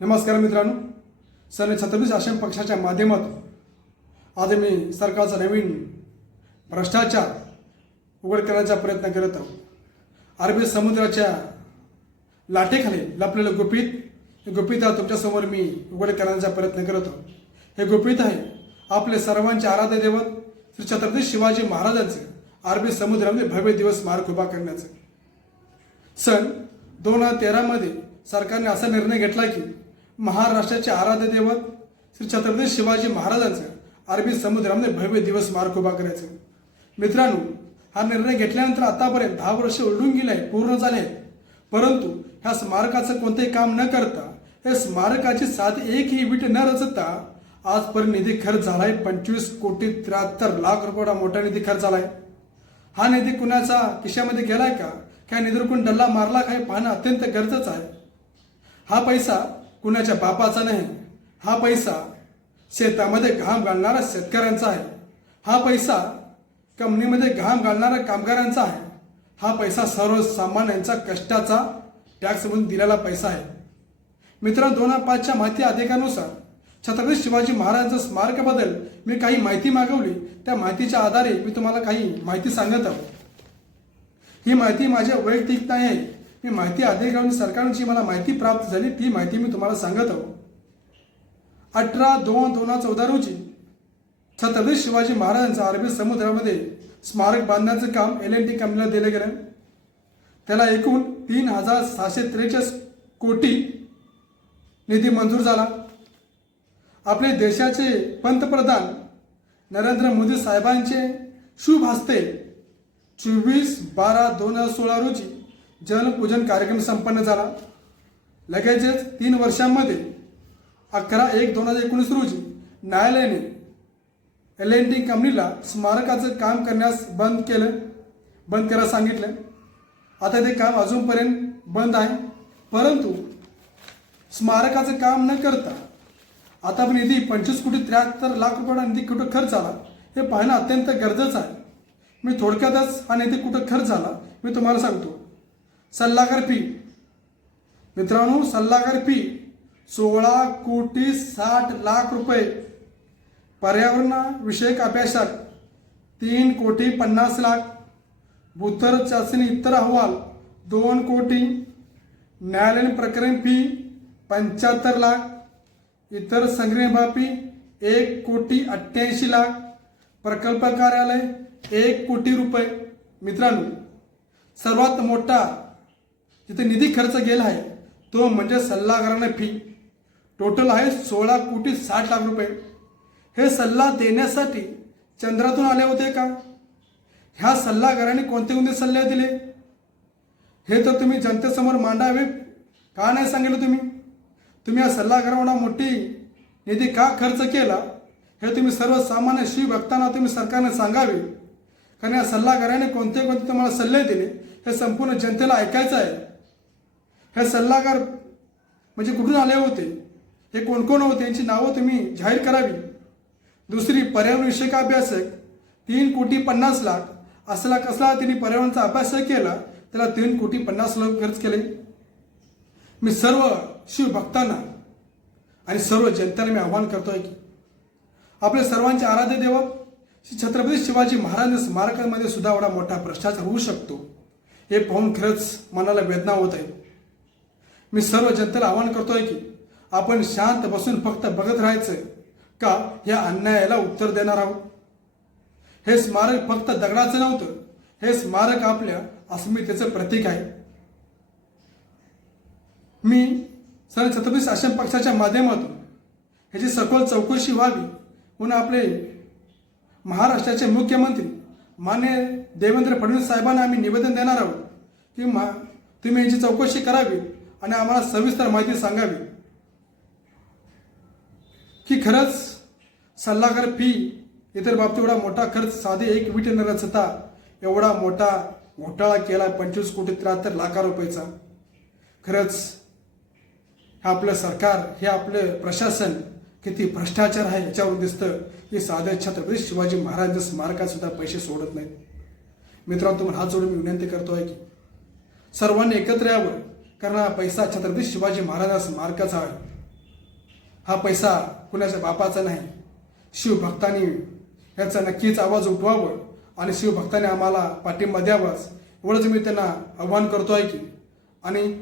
नमस्कार मित्रांनो. सन छत्रपती आश्रम पक्षाच्या माध्यमातून आज मी सरकारचा नवीन भ्रष्टाचार उघड करण्याचा प्रयत्न करत आहोत. अरबी समुद्राच्या लाटेखाली लपलेलं गुपित गुपित तुमच्यासमोर मी उघड करण्याचा प्रयत्न करत आहोत. हे गुपित आहे आपले सर्वांचे आराध्य दैवत श्री छत्रपती शिवाजी महाराजांचे अरबी समुद्रामध्ये भव्य दिवस मार्ग उभा करण्याचे. सन दोन हजार तेरामध्ये सरकारने असा निर्णय घेतला की महाराष्ट्राचे आराध्य दैवत श्री छत्रपती शिवाजी महाराजांचं अरबी समुद्रामध्ये भव्य दिवस स्मारक उभा करायचं. मित्रांनो हा निर्णय घेतल्यानंतर आतापर्यंत दहा वर्ष उलडून गेले आहे पूर्ण झाले आहेत. परंतु ह्या स्मारकाचं कोणतेही काम न करता या स्मारकाची साथ एकही वीट न रचता आजपर्यंत निधी खर्च झालाय पंचवीस कोटी त्र्याहत्तर लाख रुपया मोठा निधी खर्च झालाय. हा निधी कुणाचा खिशामध्ये गेलाय का? काय निधी कोण डल्ला मारला काय पाहणं अत्यंत गरजेचं आहे. हा पैसा कुणाच्या बापाचा नाही. हा पैसा शेतामध्ये घाम घालणारा शेतकऱ्यांचा आहे. हा पैसा कंपनीमध्ये घाम घालणाऱ्या कामगारांचा आहे. हा पैसा सर्वसामान्यांचा कष्टाचा टॅक्स म्हणून दिलेला पैसा आहे. मित्रांनो दोन हजार पाचच्या माहिती अधिकारानुसार छत्रपती शिवाजी महाराजांच्या स्मारकाबद्दल मी काही माहिती मागवली. त्या माहितीच्या आधारे मी तुम्हाला काही माहिती सांगत आहोत. ही माहिती माझ्या वैयक्तिक नाही आहे. मी माहिती अधिकाऱ्यांनी सरकारची मला माहिती प्राप्त झाली ती माहिती मी तुम्हाला सांगत आहो. अठरा दोन दोन हजार चौदा रोजी छत्रपती शिवाजी महाराजांचं अरबी समुद्रामध्ये स्मारक बांधण्याचं काम एल एन टी कंपनीला दिलं गेलं. त्याला एकूण तीन हजार सहाशे त्रेचाळीस कोटी निधी मंजूर झाला. आपले देशाचे पंतप्रधान नरेंद्र मोदी साहेबांचे शुभ हस्ते चोवीस बारा दोन हजार सोळा रोजी जलपूजन कार्यक्रम संपन्न झाला. लगेचच तीन वर्षांमध्ये अकरा एक दोन हजार एकोणीस रोजी न्यायालयाने एल एन टी कंपनीला स्मारकाचं काम करण्यास बंद केलं. बंद करायला सांगितलं. आता ते काम अजूनपर्यंत बंद आहे. परंतु स्मारकाचं काम न करता आता पण निधी पंचवीस कोटी त्र्याहत्तर लाख रुपयाला निधी कुठं खर्च झाला हे पाहणं अत्यंत गरजेचं आहे. मी थोडक्यातच हा निधी कुठं खर्च झाला मी तुम्हाला सांगतो. सल्लागार फी मित्रांनो सल्लागार फी सोळा कोटी साठ लाख रुपये. पर्यावरणविषयक अभ्यासात तीन कोटी पन्नास लाख. भूतर चाचणी इतर अहवाल दोन कोटी. न्यायालयीन प्रकरण फी पंच्याहत्तर लाख. इतर संग्रह फी एक कोटी अठ्ठ्याऐंशी लाख. प्रकल्प कार्यालय एक कोटी रुपये. मित्रांनो सर्वात मोठा जिथे निधी खर्च गेला आहे तो म्हणजे सल्लागारांना फी टोटल आहे सोळा कोटी साठ लाख रुपये. हे सल्ला देण्यासाठी चंद्रातून आले होते का? ह्या सल्लागारांनी कोणते कोणते सल्ले दिले? हे तर तुम्ही जनतेसमोर मांडावे का नाही सांगितलं तुम्ही? तुम्ही या सल्लागारांना मोठी निधी का खर्च केला? हे तुम्ही सर्वसामान्य शिवभक्तांना तुम्ही सरकारने सांगावे. कारण या सल्लागाराने कोणते कोणते तुम्हाला सल्ले दिले हे संपूर्ण जनतेला ऐकायचं आहे. हे सल्लागार म्हणजे कुठून आले होते? हे कोण कोण होते? यांची नावं तुम्ही जाहीर करावी. दुसरी पर्यावरणविषयक अभ्यासक तीन कोटी पन्नास लाख असला कसला त्यांनी पर्यावरणाचा अभ्यास केला त्याला तीन कोटी पन्नास लाख खर्च केले. मी सर्व शिवभक्तांना आणि सर्व जनतेला मी आवाहन करतोय की आपले सर्वांचे आराध्य देव श्री छत्रपती शिवाजी महाराज स्मारकामध्ये सुद्धा एवढा मोठा भ्रष्टाचार होऊ शकतो हे पाहून खरंच मनाला वेदना होत आहे. मी सर्व जनतेला आवाहन करतोय की आपण शांत बसून फक्त बघत राहायचं का या अन्यायाला उत्तर देणार आहोत? हे स्मारक फक्त दगडाचं नव्हतं. हे स्मारक आपल्या अस्मितेचं प्रतीक आहे. मी सर छत्रपती शासन पक्षाच्या माध्यमातून ह्याची सखोल चौकशी व्हावी म्हणून आपले महाराष्ट्राचे मुख्यमंत्री मान्य देवेंद्र फडणवीस साहेबांना आम्ही निवेदन देणार आहोत की मा तुम्ही याची चौकशी करावी. आणि आम्हाला सविस्तर माहिती सांगावी. की खरंच सल्लागार फी इतर बाबतीत एवढा मोठा खर्च साधे एक विटेनरच होता एवढा मोठा घोटाळा केला पंचवीस कोटी त्र्याहत्तर लाखा रुपयाचा. खरंच हे आपलं सरकार हे आपलं प्रशासन किती भ्रष्टाचार आहे याच्यावर दिसतं. की साध्या छत्रपती शिवाजी महाराजांच्या स्मारकात सुद्धा पैसे सोडत नाहीत. मित्रांनो तुम्हाला हात जोडून मी विनंती करतो आहे की सर्वांनी एकत्र यावं. कारण हा पैसा छत्रपती शिवाजी महाराजांस मार्गाचा आहे हा पैसा कुणाच्या बापाचा नाही. शिवभक्तांनी याचा नक्कीच आवाज उठवावं आणि शिवभक्तांनी आम्हाला पाठिंबा द्यावाच. एवढंच मी त्यांना आव्हान करतो आहे की आणि